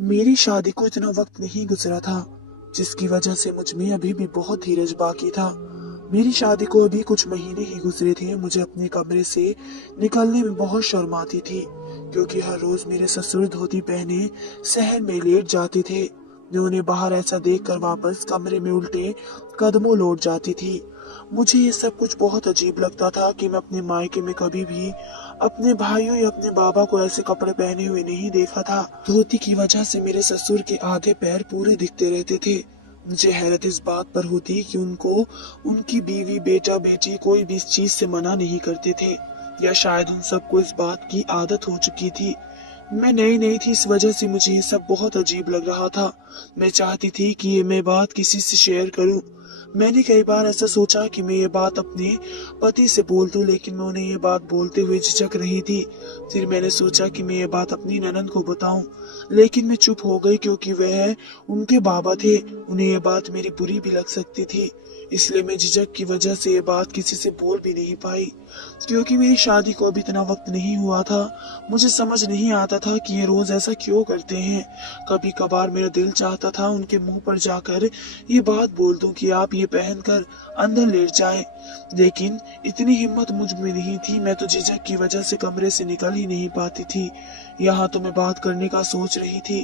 मेरी शादी को इतना वक्त नहीं गुजरा था, जिसकी वजह से मुझ में अभी भी बहुत धीरज बाकी था। मेरी शादी को अभी कुछ महीने ही गुजरे थे। मुझे अपने कमरे से निकलने में बहुत शर्म आती थी, क्योंकि हर रोज मेरे ससुर धोती पहने सहन में लेट जाते थे। मैं उन्हें बाहर ऐसा देखकर वापस कमरे में उल्टे कदमों लौट जाती थी। मुझे ये सब कुछ बहुत अजीब लगता था कि मैं अपने मायके में कभी भी अपने भाइयों या अपने बाबा को ऐसे कपड़े पहने हुए नहीं देखा था। धोती की वजह से मेरे ससुर के आधे पैर पूरे दिखते रहते थे। मुझे हैरत इस बात पर होती कि उनको उनकी बीवी बेटा बेटी कोई भी इस चीज से मना नहीं करते थे, या शायद उन सबको इस बात की आदत हो चुकी थी। मैं नई नई थी, इस वजह से मुझे ये सब बहुत अजीब लग रहा था। मैं चाहती थी कि ये मैं बात किसी से शेयर करूं। मैंने कई बार ऐसा सोचा कि मैं ये बात अपने पति से बोल दूं, लेकिन मैं उन्हें ये बात बोलते हुए झिझक रही थी। फिर मैंने सोचा कि मैं ये बात अपनी ननद को बताऊं, लेकिन मैं चुप हो गई, क्योंकि वह उनके बाबा थे। उन्हें ये बात मेरी बुरी भी लग सकती थी, इसलिए मैं झिझक की वजह से ये बात किसी से बोल भी नहीं पाई। क्योंकि मेरी शादी को अभी इतना वक्त नहीं हुआ था, मुझे समझ नहीं आता था कि ये रोज ऐसा क्यों करते हैं। कभी कभार मेरा दिल चाहता था उनके मुंह पर जाकर ये बात बोल दूं कि आप ये पहनकर अंदर लेट जाएं, लेकिन इतनी हिम्मत मुझ में नहीं थी। मैं तो झिझक की वजह से कमरे से निकल ही नहीं पाती थी। यहाँ तो मैं बात करने का सोच रही थी।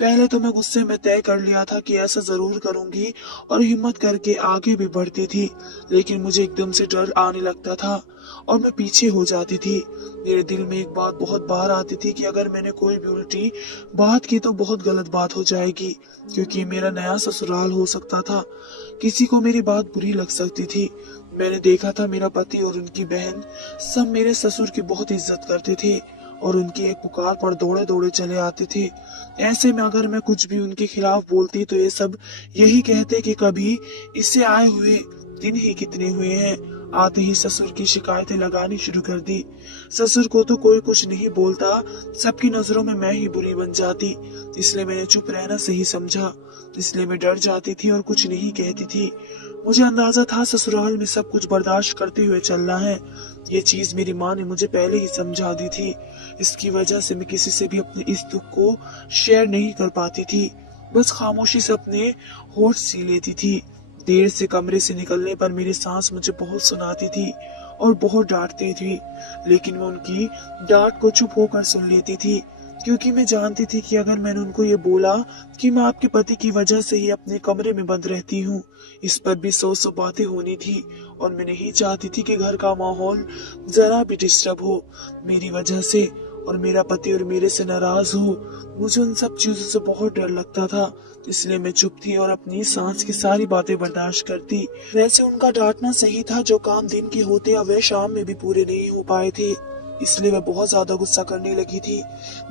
पहले तो मैं गुस्से में तय कर लिया था कि ऐसा जरूर करूंगी, और हिम्मत करके आगे भी बढ़ती थी, लेकिन मुझे एकदम से डर आने लगता था और मैं पीछे हो जाती थी। मेरे दिल में एक बात बहुत बार आती थी कि अगर मैंने कोई भी उल्टी बात की तो बहुत गलत बात हो जाएगी, क्योंकि मेरा नया ससुराल हो सकता था। किसी को मेरी बात बुरी लग सकती थी। मैंने देखा था मेरा पति और उनकी बहन सब मेरे ससुर की बहुत इज्जत करते थे और उनकी एक पुकार पर दौड़े दौड़े चले आते थे। ऐसे में अगर मैं कुछ भी उनके खिलाफ बोलती तो ये सब यही कहते कि कभी इससे आए हुए दिन ही कितने हुए हैं। आते ही ससुर की शिकायतें लगानी शुरू कर दी। ससुर को तो कोई कुछ नहीं बोलता, सबकी नजरों में मैं ही बुरी बन जाती, इसलिए मैंने चुप रहना सही समझा। इसलिए मैं डर जाती थी और कुछ नहीं कहती थी। मुझे अंदाजा था ससुराल में सब कुछ बर्दाश्त करते हुए चलना है। ये चीज मेरी माँ ने मुझे पहले ही समझा दी थी। इसकी वजह से मैं किसी से भी अपने इस दुख को शेयर नहीं कर पाती थी, बस खामोशी से अपने होठ सी लेती थी। देर से कमरे से निकलने पर मेरी सास मुझे बहुत सुनाती थी और बहुत डांटती थी, लेकिन मैं उनकी डांट को चुप होकर सुन लेती थी, क्योंकि मैं जानती थी कि अगर मैंने उनको ये बोला कि मैं आपके पति की वजह से ही अपने कमरे में बंद रहती हूँ, इस पर भी सौ सौ बातें होनी थी, और मैं नहीं चाहती थी कि घर का माहौल जरा भी डिस्टर्ब हो मेरी वजह से, और मेरा पति और मेरे से नाराज हो। मुझे उन सब चीजों से बहुत डर लगता था, इसलिए मैं चुप थी और अपनी सांस की सारी बातें बर्दाश्त करती। वैसे उनका डांटना सही था, जो काम दिन के होते वे शाम में भी पूरे नहीं हो पाए थे, इसलिए वह बहुत ज्यादा गुस्सा करने लगी थी।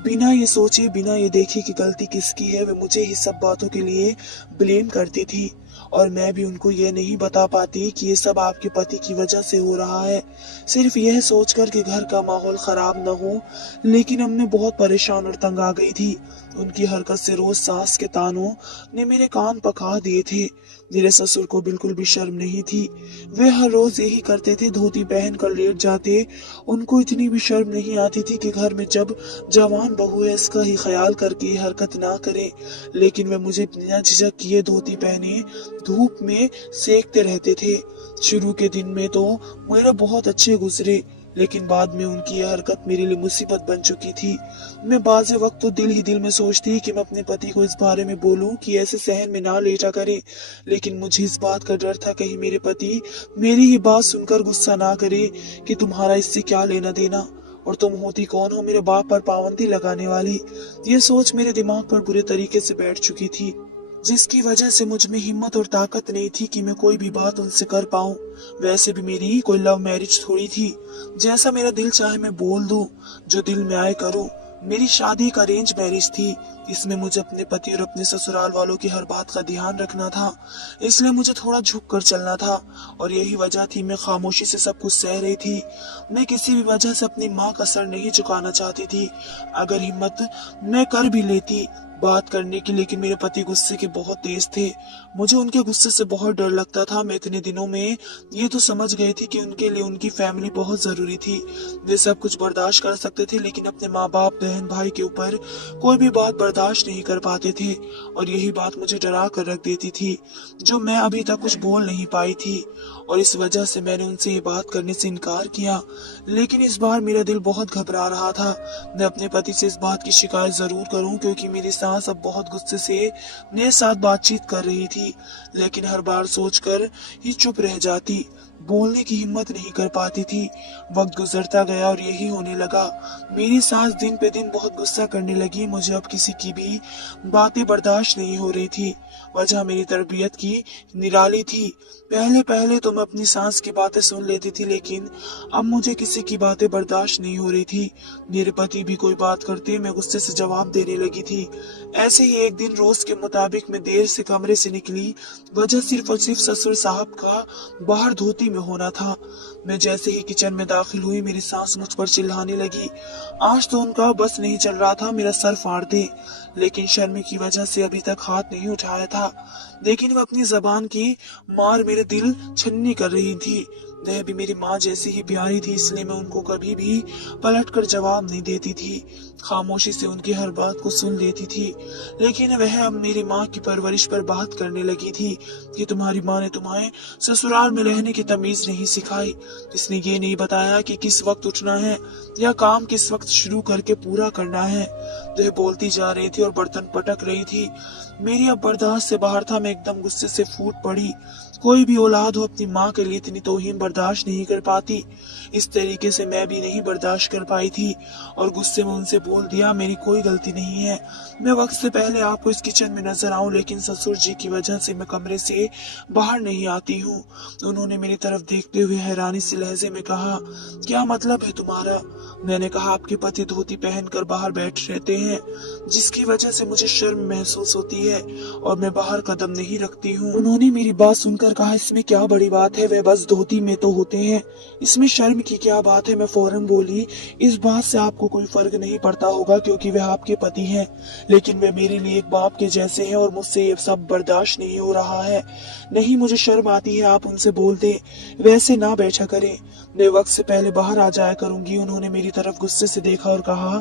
बिना ये सोचे, बिना ये देखे कि गलती किसकी है, वह मुझे ही सब बातों के लिए ब्लेम करती थी, और मैं भी उनको ये नहीं बता पाती कि ये सब आपके पति की वजह से हो रहा है, सिर्फ यह सोचकर कि घर का माहौल खराब न हो। लेकिन अब मैं बहुत परेशान और तंग आ गई थी। उनकी हरकत से रोज सास के तानों ने मेरे कान पका दिए थे। मेरे ससुर को बिल्कुल भी शर्म नहीं थी। वे हर रोज यही करते थे, धोती पहन कर लेट जाते। उनको इतनी भी शर्म नहीं आती थी कि घर में जब जवान बहू है इसका ही ख्याल करके ये हरकत ना करे, लेकिन वे मुझे बिना झिझक किए धोती पहने धूप में सेकते रहते थे। शुरू के दिन में तो मेरा बहुत अच्छे गुजरे, लेकिन बाद में उनकी यह हरकत मेरे लिए मुसीबत बन चुकी थी। मैं बाज़ वक्त तो दिल ही दिल में सोचती कि मैं अपने पति को इस बारे में बोलूं कि ऐसे सहन में ना लेटा करे, लेकिन मुझे इस बात का डर था कहीं मेरे पति मेरी ही बात सुनकर गुस्सा ना करे कि तुम्हारा इससे क्या लेना देना, और तुम होती कौन हो मेरे बाप पर पाबंदी लगाने वाली। ये सोच मेरे दिमाग पर बुरे तरीके से बैठ चुकी थी, जिसकी वजह से मुझ में हिम्मत और ताकत नहीं थी कि मैं कोई भी बात उनसे कर पाऊं। वैसे भी मेरी कोई लव मैरिज थोड़ी थी, जैसा मेरा दिल चाहे मैं बोल दूं, जो दिल में आए करूं। मेरी शादी एक अरेंज मैरिज थी, इसमें मुझे अपने पति और अपने ससुराल वालों की हर बात का ध्यान रखना था, इसलिए मुझे थोड़ा झुक कर चलना था, और यही वजह थी मैं खामोशी से सब कुछ सह रही थी। मैं किसी भी वजह से अपनी माँ का सर नहीं झुकाना चाहती थी। अगर हिम्मत मैं कर भी लेती, बात करने की, लेकिन मेरे पति गुस्से के बहुत तेज थे। मुझे उनके गुस्से से बहुत डर लगता था। मैं इतने दिनों में ये तो समझ गई थी कि उनके लिए उनकी फैमिली बहुत जरूरी थी। वे सब कुछ बर्दाश्त कर सकते थे, लेकिन अपने माँ बाप, बहन भाई के ऊपर कोई भी बात बर्दाश्त नहीं कर पाते थे। और यही बात मुझे डरा कर रख देती थी, जो मैं अभी तक कुछ बोल नहीं पाई थी। और इस वजह से मैंने उनसे ये बात करने से इनकार किया। लेकिन इस बार मेरा दिल बहुत घबरा रहा था। मैं अपने पति से इस बात की शिकायत जरूर करूं, क्योंकि मेरी सास अब बहुत गुस्से से मेरे साथ बातचीत कर रही थी। लेकिन हर बार सोचकर ही चुप रह जाती, बोलने की हिम्मत नहीं कर पाती थी। वक्त गुजरता गया और यही होने लगा। मेरी सास दिन पे दिन बहुत गुस्सा करने लगी। मुझे अब किसी की भी बातें बर्दाश्त नहीं हो रही थी। वजह मेरी तरबियत की निराली थी। पहले पहले तो मैं अपनी सास की बातें सुन लेती थी, लेकिन अब मुझे किसी की बातें बर्दाश्त नहीं हो रही थी। मेरे पति भी कोई बात करते मैं गुस्से से जवाब देने लगी थी। ऐसे ही एक दिन रोज के मुताबिक मैं देर से कमरे से निकली। वजह सिर्फ और सिर्फ ससुर साहब का बाहर धोती में होना था। मैं जैसे ही किचन में दाखिल हुई, मेरी सास मुझ पर चिल्लाने लगी। आज तो उनका बस नहीं चल रहा था मेरा सर फाड़ दे, लेकिन शर्म की वजह से अभी तक हाथ नहीं उठाया था। लेकिन वह अपनी जबान की मार मेरे दिल छन्नी कर रही थी। वह भी मेरी माँ जैसी ही प्यारी थी, इसलिए मैं उनको कभी भी पलटकर जवाब नहीं देती थी। खामोशी से उनकी हर बात को सुन लेती थी। लेकिन वह अब मेरी माँ की परवरिश पर बात करने लगी थी कि तुम्हारी माँ ने तुम्हें ससुराल में रहने की तमीज नहीं सिखाई। इसने ये नहीं बताया कि किस वक्त उठना है या काम किस वक्त शुरू करके पूरा करना है। वह बोलती जा रही थी और बर्तन पटक रही थी। मेरी अब बर्दाश्त से बाहर था। मैं एकदम गुस्से से फूट पड़ी। कोई भी औलाद हो अपनी माँ के लिए इतनी तौहीन बर्दाश्त नहीं कर पाती। इस तरीके से मैं भी नहीं बर्दाश्त कर पाई थी और गुस्से में उनसे बोल दिया, मेरी कोई गलती नहीं है। मैं वक्त से पहले आपको इस किचन में नजर आऊं, लेकिन ससुर जी की वजह से मैं कमरे से बाहर नहीं आती हूँ। उन्होंने मेरी तरफ देखते हुए हैरानी से लहजे में कहा, क्या मतलब है तुम्हारा? मैंने कहा, आपके पति धोती पहनकर बाहर बैठ रहते हैं, जिसकी वजह से मुझे शर्म महसूस होती है और मैं बाहर कदम नहीं रखती हूँ। उन्होंने मेरी बात सुनकर कहा, इसमें क्या बड़ी बात है, वे बस धोती में तो होते हैं, इसमें शर्म की क्या बात है? मैं फौरन बोली, इस बात से आपको कोई फर्क नहीं पड़ता होगा क्योंकि वे आपके पति हैं, लेकिन वे मेरे लिए एक बाप के जैसे हैं और मुझसे ये सब बर्दाश्त नहीं हो रहा है। नहीं, मुझे शर्म आती है, आप उनसे बोल दें, वैसे ना बैठा करें, मैं वक्त से पहले बाहर आ जाया करूंगी। उन्होंने मेरी तरफ गुस्से से देखा और कहा,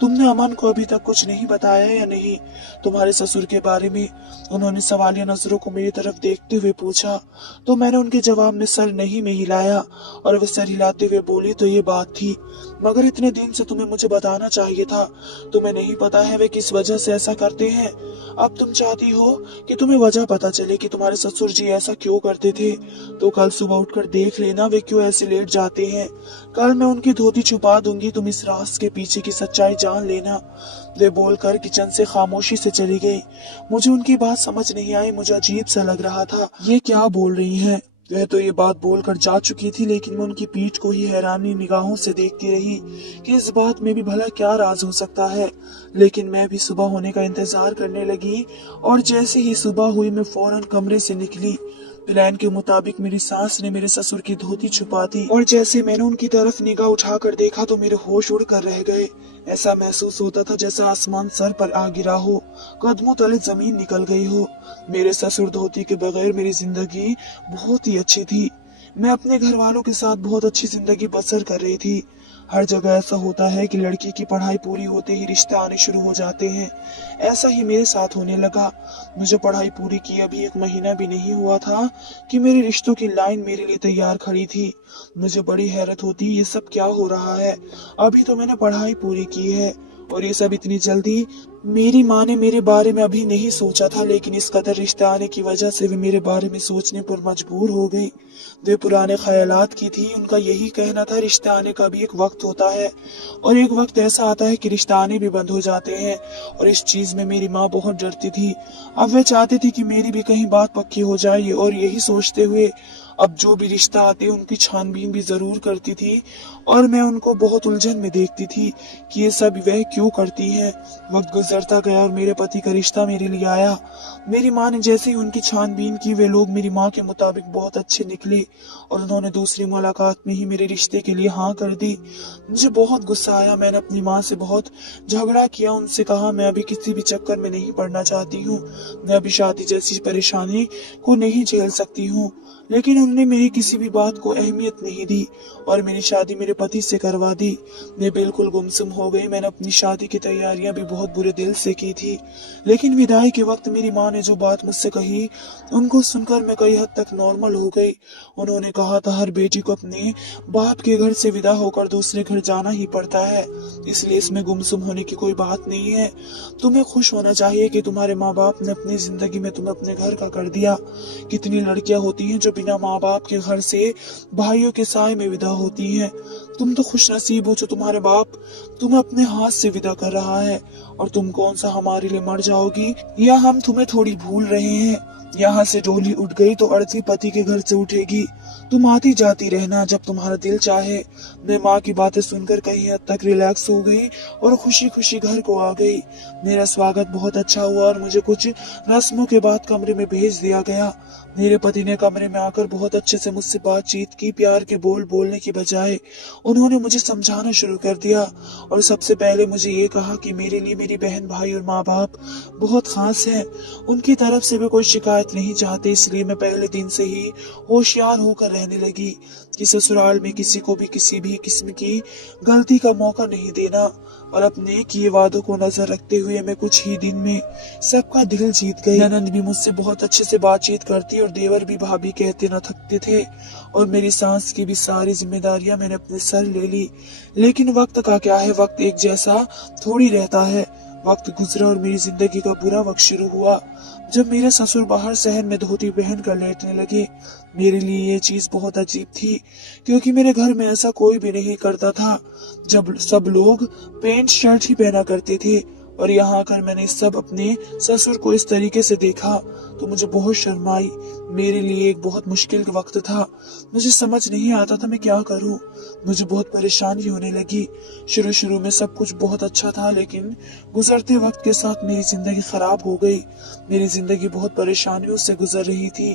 तुमने अमन को अभी तक कुछ नहीं बताया या नहीं, तुम्हारे ससुर के बारे में? उन्होंने सवालिया नजरों को मेरी तरफ देखते हुए पूछा, तो मैंने उनके जवाब में सर नहीं में हिलाया और वे सर हिलाते हुए बोली, तो ये बात थी, मगर इतने दिन से तुम्हें मुझे बताना चाहिए था। तुम्हें नहीं पता है वे किस वजह से ऐसा करते हैं? अब तुम चाहती हो कि तुम्हें वजह पता चले कि तुम्हारे ससुर जी ऐसा क्यों करते थे, तो कल सुबह उठकर देख लेना वे क्यों ऐसे लेट जाते हैं। कल मैं उनकी धोती छुपा दूंगी, तुम इस राज के पीछे की सच्चाई जान लेना। वे बोलकर किचन से खामोशी से चली गई। मुझे उनकी बात समझ नहीं आई। मुझे अजीब सा लग रहा था, ये क्या बोल रही हैं? वह तो ये बात बोलकर जा चुकी थी, लेकिन मैं उनकी पीठ को ही हैरानी निगाहों से देखती रही कि इस बात में भी भला क्या राज हो सकता है। लेकिन मैं भी सुबह होने का इंतजार करने लगी और जैसे ही सुबह हुई मैं फौरन कमरे से निकली। प्लान के मुताबिक मेरी सास ने मेरे ससुर की धोती छुपा दी और जैसे मैंने उनकी तरफ निगाह उठाकर देखा तो मेरे होश उड़ कर रह गए। ऐसा महसूस होता था जैसे आसमान सर पर आ गिरा हो, कदमों तले जमीन निकल गई हो। मेरे ससुर धोती के बगैर मेरी जिंदगी बहुत ही अच्छी थी। मैं अपने घर वालों के साथ बहुत अच्छी जिंदगी बसर कर रही थी। हर जगह ऐसा होता है कि लड़की की पढ़ाई पूरी होते ही रिश्ते आने शुरू हो जाते हैं। ऐसा ही मेरे साथ होने लगा। मुझे पढ़ाई पूरी किए अभी 1 महीना भी नहीं हुआ था कि मेरे रिश्तों की लाइन मेरे लिए तैयार खड़ी थी। मुझे बड़ी हैरत होती, ये सब क्या हो रहा है? अभी तो मैंने पढ़ाई पूरी की है और ये सब इतनी जल्दी। मेरी माँ ने मेरे बारे में अभी नहीं सोचा था, लेकिन इस कदर रिश्ते आने की वजह से वे मेरे बारे में सोचने पर मजबूर हो गई। वे पुराने ख्यालात की थी। उनका यही कहना था, रिश्ते आने का भी एक वक्त होता है और एक वक्त ऐसा आता है कि रिश्ते आने भी बंद हो जाते हैं। और इस चीज में मेरी माँ बहुत डरती थी। अब वे चाहती थी कि मेरी भी कहीं बात पक्की हो जाए और यही सोचते हुए अब जो भी रिश्ता आते उनकी छानबीन भी जरूर करती थी और मैं उनको बहुत उलझन में देखती थी कि ये सब वह क्यों करती है। वक्त गुजरता गया और मेरे पति का रिश्ता मेरे लिए आया। मेरी माँ ने जैसे ही उनकी छानबीन की वे लोग मेरी माँ के मुताबिक बहुत अच्छे निकले और उन्होंने दूसरी मुलाकात में ही मेरे रिश्ते के लिए हाँ कर दी। मुझे बहुत गुस्सा आया। मैंने अपनी माँ से बहुत झगड़ा किया, उनसे कहा मैं अभी किसी भी चक्कर में नहीं पड़ना चाहती हूँ, मैं अभी शादी जैसी परेशानी को नहीं झेल सकती हूँ। लेकिन उन्होंने मेरी किसी भी बात को अहमियत नहीं दी और मेरी शादी मेरे पति से करवा दी। मैं बिल्कुल गुमसुम हो गई। मैंने अपनी शादी की तैयारियां भी बहुत बुरे दिल से की थी, लेकिन विदाई के वक्त मेरी माँ ने जो बात मुझसे कही उनको सुनकर मैं कई हद तक नॉर्मल हो गई। उन्होंने कहा था हर बेटी को अपने बाप के घर से विदा होकर दूसरे घर जाना ही पड़ता है, इसलिए इसमें गुमसुम होने की कोई बात नहीं है। तुम्हें खुश होना चाहिए कि तुम्हारे माँ बाप ने अपनी जिंदगी में तुम्हें अपने घर का कर दिया। कितनी लड़कियां होती हैं जो बिना माँ बाप के घर से भाइयों के साय में विदा होती हैं। तुम तो खुश नसीब हो जो तुम्हारे बाप तुम्हें अपने हाथ से विदा कर रहा है, और तुम कौन सा हमारे लिए मर जाओगी या हम तुम्हें थोड़ी भूल रहे हैं। यहाँ से डोली उठ गई तो अर्थी पति के घर से उठेगी। तुम आती जाती रहना जब तुम्हारा दिल चाहे। मैं माँ की बातें सुनकर कहीं हद तक रिलैक्स हो गई और खुशी खुशी घर को आ गई। मेरा स्वागत बहुत अच्छा हुआ और मुझे कुछ रस्मों के बाद कमरे में भेज दिया गया। मेरे पति ने कमरे में आकर बहुत अच्छे से मुझसे बातचीत की। प्यार के बोल बोलने की बजाय उन्होंने मुझे समझाना शुरू कर दिया और सबसे पहले मुझे ये कहा कि मेरे लिए मेरी बहन भाई और माँ बाप बहुत खास हैं। उनकी तरफ से वे कोई शिकायत नहीं चाहते, इसलिए मैं पहले दिन से ही होशियार होकर रहने लगी कि ससुराल में किसी को भी किसी भी किस्म की गलती का मौका नहीं देना। और अपने किए वादों को नजर रखते हुए मैं कुछ ही दिन में सबका दिल जीत गई। ननद भी मुझसे बहुत अच्छे से बातचीत करती और देवर भी भाभी कहते न थकते थे, और मेरी सास की भी सारी जिम्मेदारियां मैंने अपने सर ले ली। लेकिन वक्त का क्या है, वक्त एक जैसा थोड़ी रहता है। वक्त गुजरा और मेरी जिंदगी का बुरा वक्त शुरू हुआ जब मेरे ससुर बाहर शहर में धोती पहन कर लेटने लगे। मेरे लिए ये चीज बहुत अजीब थी क्योंकि मेरे घर में ऐसा कोई भी नहीं करता था। जब सब लोग पैंट शर्ट ही पहना करते थे और यहाँ आकर मैंने सब अपने ससुर को इस तरीके से देखा तो मुझे बहुत शर्म आई। मेरे लिए एक बहुत मुश्किल वक्त था। मुझे समझ नहीं आता था मैं क्या करूं। मुझे बहुत परेशानी होने लगी। शुरू शुरू में सब कुछ बहुत अच्छा था, लेकिन गुजरते वक्त के साथ मेरी जिंदगी खराब हो गई। मेरी जिंदगी बहुत परेशानियों से गुजर रही थी।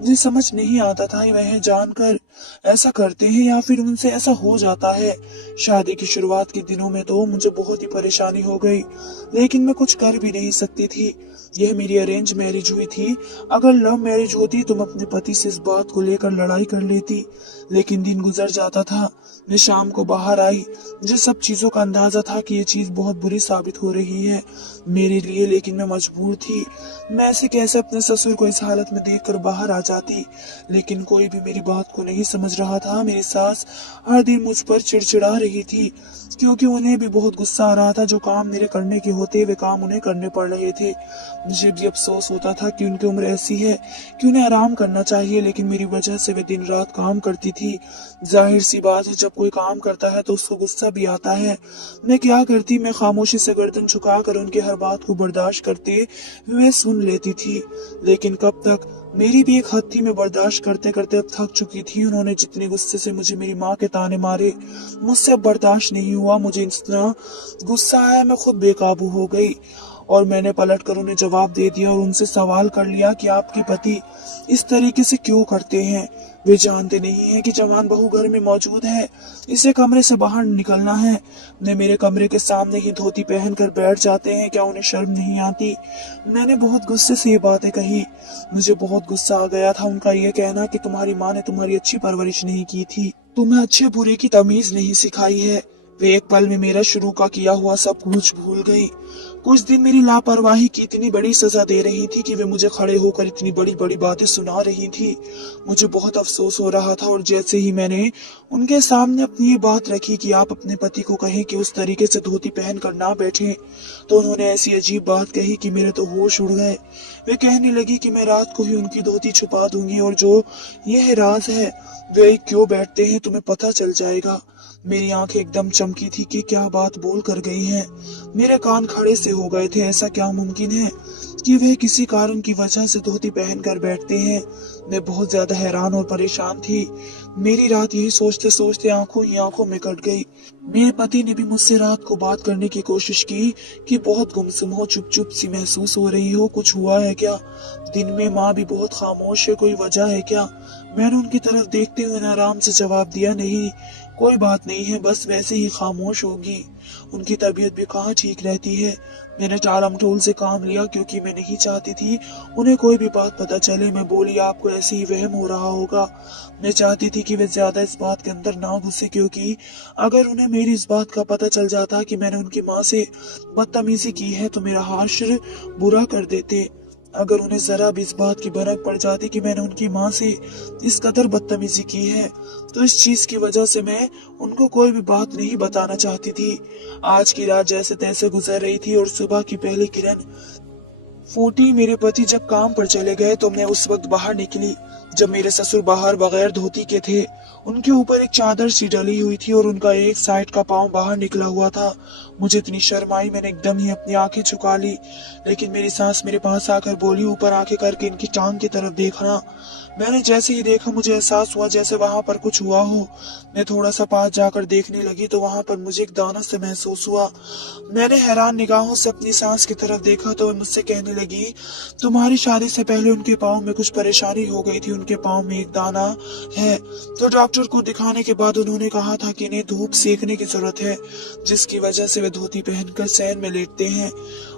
मुझे समझ नहीं आता था वह जानकर ऐसा करते हैं या फिर उनसे ऐसा हो जाता है। शादी की शुरुआत के दिनों में तो मुझे बहुत ही परेशानी हो गई, लेकिन मैं कुछ कर भी नहीं सकती थी। यह मेरी अरेंज मैरिज हुई थी। अगर लव मैरिज होती तो मैं अपने पति से इस बात को लेकर लड़ाई कर लेती, लेकिन दिन गुजर जाता था। मैं शाम को बाहर आई। मुझे सब चीजों का अंदाजा था कि ये चीज बहुत बुरी साबित हो रही है मेरे लिए, लेकिन मैं मजबूर थी। मैं ऐसे कैसे अपने ससुर को इस हालत में देखकर बाहर आ जाती, लेकिन कोई भी मेरी बात को नहीं समझ रहा था। मेरी सास हर दिन मुझ पर चिड़चिड़ा रही थी क्योंकि उन्हें भी बहुत गुस्सा आ रहा था। जो काम मेरे करने के होते वे काम उन्हें करने पड़ रहे थे। मुझे भी अफसोस होता था कि उनकी उम्र ऐसी है कि उन्हें आराम करना चाहिए, लेकिन मेरी वजह से वे दिन रात काम करती थी। जाहिर सी बात है, जब कोई काम करता है तो उसको गुस्सा भी आता है। मैं क्या करती, मैं खामोशी से गर्दन झुकाकर उनकी हर बात को बर्दाश्त करते हुए सुन लेती थी। लेकिन कब तक, मेरी भी एक हद थी। मैं बर्दाश्त करते करते अब थक चुकी थी। उन्होंने जितने गुस्से से मुझे मेरी माँ के ताने मारे, मुझसे अब बर्दाश्त नहीं हुआ। मुझे इतना गुस्सा आया मैं खुद बेकाबू हो गई और मैंने पलट कर उन्हें जवाब दे दिया और उनसे सवाल कर लिया कि आपके पति इस तरीके से क्यों करते हैं। वे जानते नहीं हैं कि जवान बहू घर में मौजूद है, इसे कमरे से बाहर निकलना है। वे मेरे कमरे के सामने ही धोती पहन कर बैठ जाते हैं, क्या उन्हें शर्म नहीं आती। मैंने बहुत गुस्से से ये बातें कही। मुझे बहुत गुस्सा आ गया था उनका ये कहना कि तुम्हारी माँ ने तुम्हारी अच्छी परवरिश नहीं की थी, तुम्हें अच्छे बुरे की तमीज नहीं सिखाई है। वे एक पल में मेरा शुरू का किया हुआ सब कुछ भूल गई। कुछ दिन मेरी लापरवाही की इतनी बड़ी सजा दे रही थी कि वे मुझे खड़े होकर इतनी बड़ी बड़ी बातें सुना रही थी। मुझे बहुत अफसोस हो रहा था और जैसे ही मैंने उनके सामने अपनी ये बात रखी कि आप अपने पति को कहें कि उस तरीके से धोती पहन कर ना बैठे, तो उन्होंने ऐसी अजीब बात कही कि मेरे तो होश उड़ गए। वे कहने लगी कि मैं रात को ही उनकी धोती छुपा दूंगी और जो यह राज है वे क्यों बैठते हैं तुम्हें पता चल जाएगा। मेरी आंखें एकदम चमकी थी कि क्या बात बोल कर गई हैं। मेरे कान खड़े से हो गए थे। ऐसा क्या मुमकिन है कि वह किसी कारण की वजह से धोती पहनकर बैठते हैं। मैं बहुत ज्यादा हैरान और परेशान थी। मेरी रात यही सोचते सोचते आंखों ही आंखों में कट गई। मेरे पति ने भी मुझसे रात को बात करने की कोशिश की कि बहुत गुमसुम हो, चुप चुप सी महसूस हो रही हो, कुछ हुआ है क्या। दिन में माँ भी बहुत खामोश है, कोई वजह है क्या। मैंने उनकी तरफ देखते हुए आराम से जवाब दिया, नहीं कोई बात नहीं है, बस वैसे ही खामोश होगी। उनकी तबीयत भी कहाँ ठीक रहती है। मैंने टालमटोल से काम लिया क्योंकि मैं नहीं चाहती थी उन्हें कोई भी बात पता चले। मैं बोली, आपको ऐसे ही वहम हो रहा होगा। मैं चाहती थी कि वे ज्यादा इस बात के अंदर ना घुसे, क्योंकि अगर उन्हें मेरी इस बात का पता चल जाता कि मैंने उनकी माँ से बदतमीजी की है तो मेरा हाशर बुरा कर देते। अगर उन्हें जरा भी इस बात की भनक पड़ जाती कि मैंने उनकी माँ से इस कदर बदतमीजी की है तो इस चीज की वजह से मैं उनको कोई भी बात नहीं बताना चाहती थी। आज की रात जैसे तैसे गुजर रही थी और सुबह की पहली किरण फूटी। मेरे पति जब काम पर चले गए तो मैं उस वक्त बाहर निकली जब मेरे ससुर बाहर बगैर धोती के थे। उनके ऊपर एक चादर सी डली हुई थी और उनका एक साइड का पांव बाहर निकला हुआ था। मुझे इतनी शर्म आई, मैंने एकदम ही अपनी आंखें झुका ली। लेकिन मेरी सास मेरे पास आकर बोली, ऊपर आंखें करके इनकी टांग की तरफ देखना। मैंने जैसे ही देखा मुझे एहसास हुआ जैसे वहां पर कुछ हुआ हो। मैं थोड़ा सा पास जाकर देखने लगी तो वहां पर मुझे एक दाना से महसूस हुआ। मैंने हैरान निगाहों से अपनी सास की तरफ देखा तो वह मुझसे कहने लगी, तुम्हारी शादी से पहले उनके पाँव में कुछ परेशानी हो गई थी, उनके पाँव में एक दाना है। तो डॉक्टर को दिखाने के बाद उन्होंने कहा था कि इन्हें धूप सेकने की जरूरत है, जिसकी वजह से वे धोती पहनकर सैन में लेटते हैं।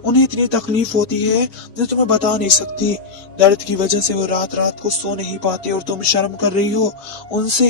उन्हें इतनी तकलीफ होती है जो तुम्हें बता नहीं सकती। दर्द की वजह से वो रात रात को सो नहीं पाते और तुम शर्म कर रही हो उनसे।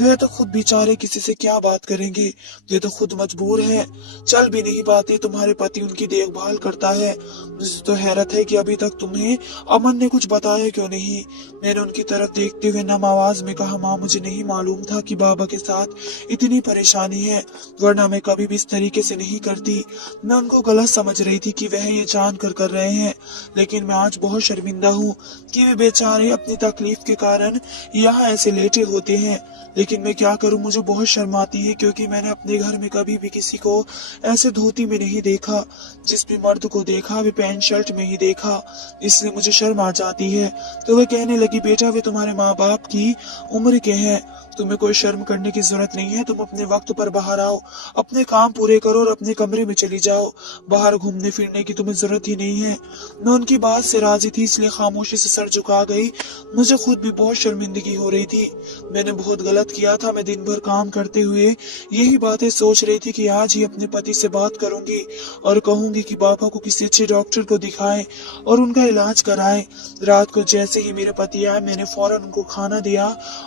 वे तो खुद बेचारे किसी से क्या बात करेंगे, वे तो खुद मजबूर है, चल भी नहीं पाते। तुम्हारे पति उनकी देखभाल करता है। मुझे तो हैरत है कि अभी तक तुम्हें अमन ने कुछ बताया क्यों नहीं। मैंने उनकी तरफ देखते हुए नम आवाज में कहा, माँ मुझे नहीं मालूम था कि बाबा के साथ इतनी परेशानी है, वरना मैं कभी भी इस तरीके से नहीं करती। मैं उनको गलत समझ रही थी कि वह ये जान कर रहे हैं, लेकिन मैं आज बहुत शर्मिंदा हूँ कि वे बेचारे अपनी तकलीफ के कारण यहाँ ऐसे लेटे होते हैं। लेकिन मैं क्या करूं, मुझे बहुत शर्म आती है क्योंकि मैंने अपने घर में कभी भी किसी को ऐसे धोती में नहीं देखा। जिस भी मर्द को देखा वे पैंट शर्ट में ही देखा, इसलिए मुझे शर्म आ जाती है। तो वह कहने लगी, बेटा वे तुम्हारे माँ बाप की उम्र के हैं, तुम्हें कोई शर्म करने की जरूरत नहीं है। तुम अपने वक्त पर बाहर आओ, अपने काम पूरे करो और अपने कमरे में चली जाओ। बाहर घूमने फिरने की तुम्हें जरूरत ही नहीं है। मैं उनकी बात से राजी थी इसलिए खामोशी से सर झुका गई। मुझे खुद भी बहुत शर्मिंदगी हो रही थी। मैंने बहुत गलत किया था। मैं दिन भर काम करते हुए यही बातें सोच रही थी कि आज ही अपने पति से बात करूंगी और कहूंगी कि पापा को किसी अच्छे डॉक्टर को दिखाएं और उनका इलाज कराएं। रात को जैसे ही मेरे पति आए मैंने फौरन उनको खाना दिया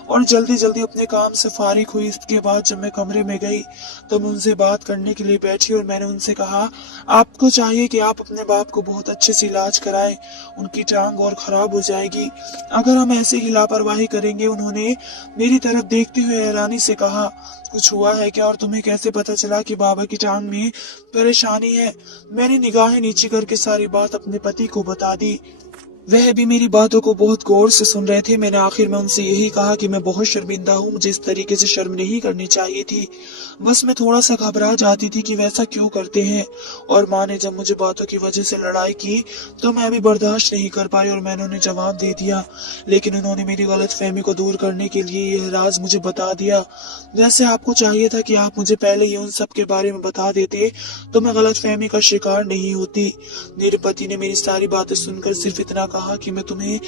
और जल्दी जल्दी अपने काम से फारिग हुई। इसके बाद जब मैं कमरे में गई तो मैं उनसे बात करने के लिए बैठी और मैंने उनसे कहा, आपको चाहिए कि आप अपने बाप को बहुत अच्छे से इलाज कराएं, उनकी टांग और खराब हो जाएगी अगर हम ऐसे ही लापरवाही करेंगे। उन्होंने मेरी तरफ देखते हुए हैरानी से कहा, कुछ हुआ है क्या और तुम्हें कैसे पता चला कि बाबा की टांग में परेशानी है। मैंने निगाहें नीचे करके सारी बात अपने पति को बता दी। वह भी मेरी बातों को बहुत गौर से सुन रहे थे। मैंने आखिर में उनसे यही कहा कि मैं बहुत शर्मिंदा हूँ, मुझे इस तरीके से शर्म नहीं करनी चाहिए थी, बस मैं थोड़ा सा घबरा जाती थी कि वैसा क्यों करते हैं। और माँ ने जब मुझे बातों की वजह से लड़ाई की तो मैं भी बर्दाश्त नहीं कर पाई और मैंने उन्हें जवाब दे दिया। लेकिन उन्होंने मेरी गलतफहमी को दूर करने के लिए यह राज मुझे बता दिया। वैसे आपको चाहिए था कि आप मुझे पहले ही उन सब के बारे में बता देते तो मैं गलतफहमी का शिकार नहीं होती। मेरे पति ने मेरी सारी बातें सुनकर सिर्फ इतना कहा कि मैं तुम्हें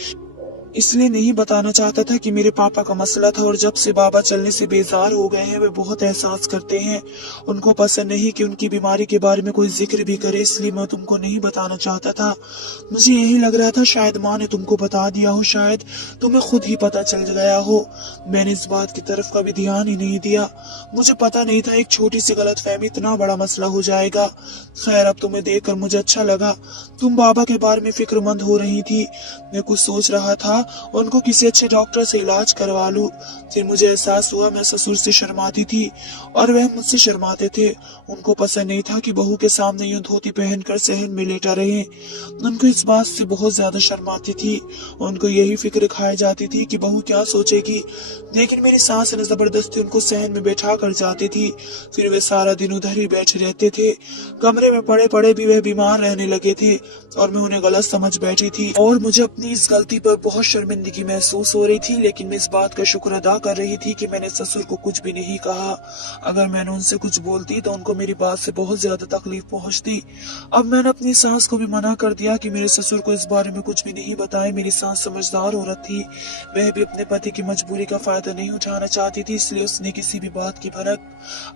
इसलिए नहीं बताना चाहता था कि मेरे पापा का मसला था और जब से बाबा चलने से बेजार हो गए हैं वे बहुत एहसास करते हैं। उनको पसंद नहीं कि उनकी बीमारी के बारे में कोई जिक्र भी करे, इसलिए मैं तुमको नहीं बताना चाहता था। मुझे यही लग रहा था शायद माँ ने तुमको बता दिया हो, शायद तुम्हें खुद ही पता चल गया हो। मैंने इस बात की तरफ कभी ध्यान ही नहीं दिया। मुझे पता नहीं था एक छोटी सी गलतफहमी इतना बड़ा मसला हो जाएगा। खैर अब तुम्हें देखकर मुझे अच्छा लगा। तुम बाबा के बारे में फिक्रमंद हो रही थी। मैं कुछ सोच रहा था उनको किसी अच्छे डॉक्टर से इलाज करवा लूं। फिर मुझे एहसास हुआ मैं ससुर से शर्माती थी और वह मुझसे शर्माते थे। उनको पसंद नहीं था कि बहू के सामने यूं धोती पहनकर सहन में लेटा रहे। उनको इस बात से बहुत ज्यादा शर्म आती थी। उनको यही फिक्र खाई जाती थी कि बहू क्या सोचेगी। लेकिन मेरी सास ने जबरदस्ती उनको सहन में बैठा कर जाती थी। फिर वे सारा दिन उधर ही बैठे रहते थे। कमरे में पड़े पड़े भी वह बीमार रहने लगे थे और मैं उन्हें गलत समझ बैठी थी और मुझे अपनी इस गलती पर बहुत शर्मिंदगी महसूस हो रही थी। लेकिन मैं इस बात का शुक्र अदा कर रही थी कि मैंने ससुर को कुछ भी नहीं कहा। अगर मैंने उनसे कुछ बोलती तो उनको मेरी बात से बहुत ज्यादा तकलीफ पहुंचती। अब मैंने अपनी सास को भी मना कर दिया कि मेरे ससुर को इस बारे में कुछ भी नहीं बताए। मेरी सास समझदार औरत थी। वह भी अपने पति की मजबूरी का फायदा नहीं उठाना चाहती थी, इसलिए उसने किसी भी बात की भनक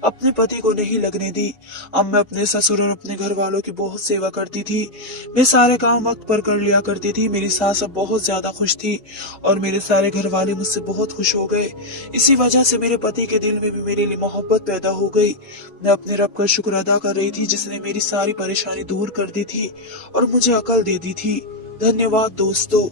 अपने पति को नहीं लगने दी। अब मैं अपने ससुर और अपने घर वालों की बहुत सेवा करती थी। मैं सारे काम वक्त पर कर लिया करती थी। मेरी सास अब बहुत ज्यादा खुश थी और मेरे सारे घर वाले मुझसे बहुत खुश हो गए। इसी वजह से मेरे पति के दिल में भी मेरे लिए मोहब्बत पैदा हो गई। मैं अपने रब का शुक्र अदा कर रही थी जिसने मेरी सारी परेशानी दूर कर दी थी और मुझे अकल दे दी थी। धन्यवाद दोस्तों।